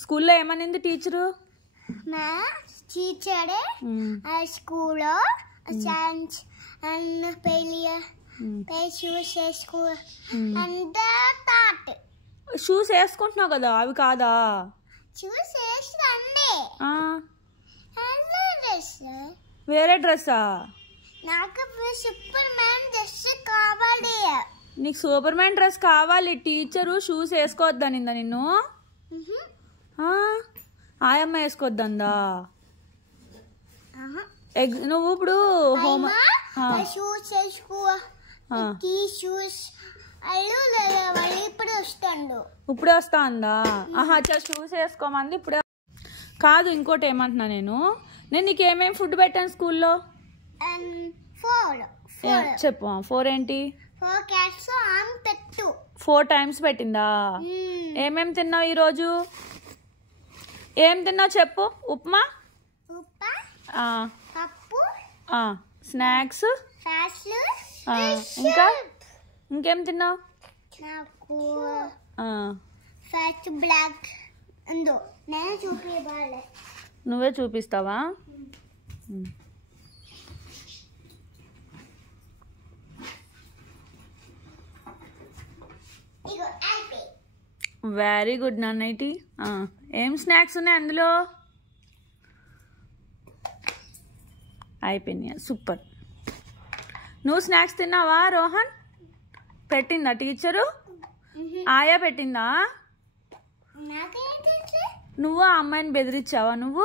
స్కూల్లో ఏమనింది టీచరు? టీచరే స్కూల్లో science and failure shoes వేసుకో అండ్ థాట్. షూస్ వేసుకుంటున్నావు కదా, అవి కాదా? షూస్ వేసుకోండి. వేరే డ్రెస్సా? నాకు సూపర్ మ్యాన్ డ్రెస్ కావాలి. నీకు సూపర్ మ్యాన్ డ్రెస్ కావాలి. టీచరు షూస్ వేసుకోవద్దనిందా నిన్ను? ఆయమ్మ వేసుకోవద్దా? నువ్వు ఇప్పుడు ఇప్పుడే వస్తా అందా? షూస్ వేసుకోమంది ఇప్పుడే. కాదు, ఇంకోటి ఏమంటున్నా, నేను నీకు ఏమేమి ఫుడ్ పెట్టాను స్కూల్లో చెప్పు. 4 ఏంటి? 4 టైమ్స్ పెట్టిందా? ఏమేమి తిన్నావు ఈరోజు? ఏం తిన్నావు చెప్పు. ఉప్మా, స్నాక్స్, ఇంకా ఇంకేం తిన్నావు? నువ్వే చూపిస్తావా? వెరీ గుడ్ నాన్నైటి. ఏం స్నాక్స్ ఉన్నాయి అందులో? అయిపోయినాయా? సూపర్. నువ్వు స్నాక్స్ తిన్నావా రోహన్? పెట్టిందా టీచరు? ఆయా పెట్టిందా? నువ్వు ఆ అమ్మాయిని బెదిరించావా నువ్వు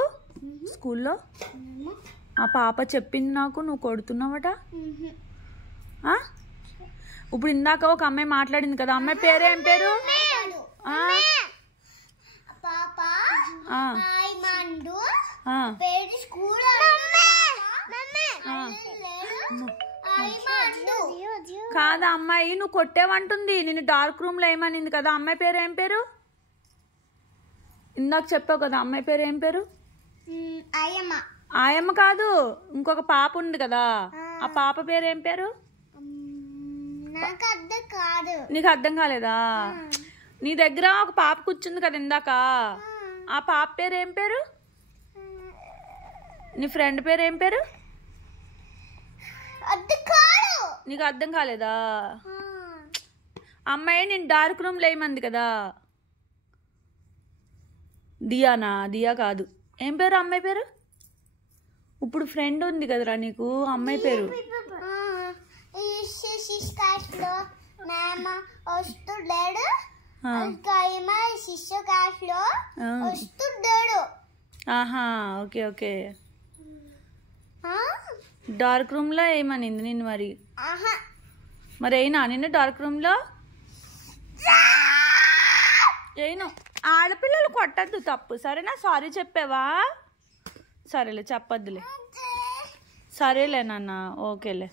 స్కూల్లో? ఆ పాప చెప్పింది నాకు నువ్వు కొడుతున్నావట. ఇప్పుడు ఇందాక ఒక అమ్మాయి మాట్లాడింది కదా, అమ్మాయి పేరు ఏం పేరు? కాదా అమ్మాయి నువ్వు కొట్టేవంటుంది. నేను డార్క్ రూమ్ లో ఏమనింది కదా, అమ్మాయి పేరు ఏం పేరు? ఇందాక చెప్పావు కదా, అమ్మాయి పేరు ఏం పేరు? ఆయమ్మ కాదు, ఇంకొక పాప ఉంది కదా, ఆ పాప పేరు ఏం పేరు? నీకు అర్థం కాలేదా? నీ దగ్గర ఒక పాప కూర్చుంది కదా ఇందాక, ఆ పాప పేరు ఏం పేరు? నీ ఫ్రెండ్ పేరు ఏం పేరు? నీకు అర్థం కాలేదా? అమ్మాయి నేను డార్క్ రూమ్ లో ఏమంది కదా, దియానా? దియా కాదు. ఏం పేరు అమ్మాయి పేరు? ఇప్పుడు ఫ్రెండ్ ఉంది కదరా నీకు, అమ్మాయి పేరు? Okay okay. డార్క్ రూమ్ లో ఏమనింది నిన్ను మరి? మరి అయినా నిన్ను డార్క్ రూమ్ లో అయినా? ఆడపిల్లలు కొట్టద్దు, తప్పు. సరేనా? సారీ చెప్పావా? సరేలే, చెప్పద్దులే. సరేలే నాన్న, ఓకేలే.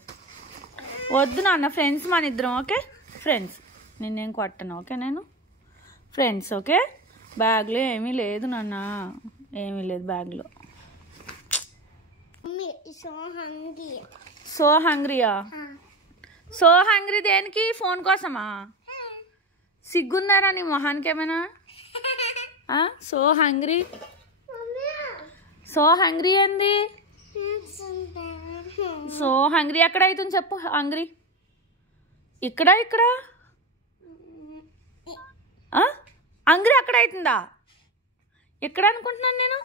వద్దు నాన్న, ఫ్రెండ్స్ మన ఇద్దరం. ఓకే ఫ్రెండ్స్, నిన్నేం కొట్టను. ఓకే నేను ఫ్రెండ్స్. ఓకే. బ్యాగ్లో ఏమీ లేదు నాన్న, ఏమీ లేదు బ్యాగ్లో. సో హంగ్రీయా? సో హంగ్రీ దేనికి? ఫోన్ కోసమా? సిగ్గుందారా నీ మొహానికి ఏమైనా? సో హంగ్రీ, సో హంగ్రీ ఏంది? సో హంగ్రీ ఎక్కడ అవుతుంది చెప్పు. హంగ్రీ ఇక్కడ, ఇక్కడ హంగ్రీ అక్కడ అవుతుందా? ఎక్కడ అనుకుంటున్నాను నేను?